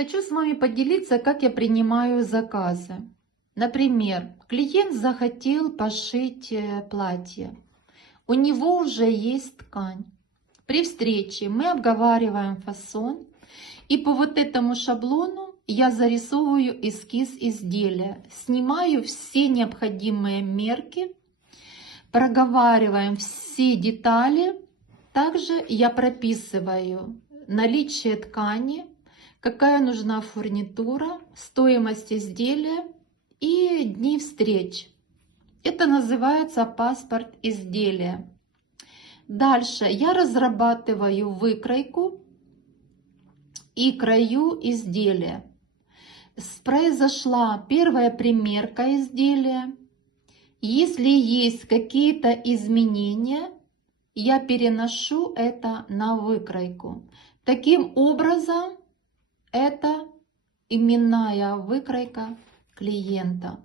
Хочу с вами поделиться, как я принимаю заказы. Например, клиент захотел пошить платье. У него уже есть ткань. При встрече мы обговариваем фасон, и по вот этому шаблону я зарисовываю эскиз изделия, снимаю все необходимые мерки, проговариваем все детали. Также я прописываю наличие ткани, какая нужна фурнитура, стоимость изделия и дни встреч. Это называется паспорт изделия. Дальше я разрабатываю выкройку и крою изделия. Произошла первая примерка изделия. Если есть какие-то изменения, я переношу это на выкройку. Таким образом, это именная выкройка клиента.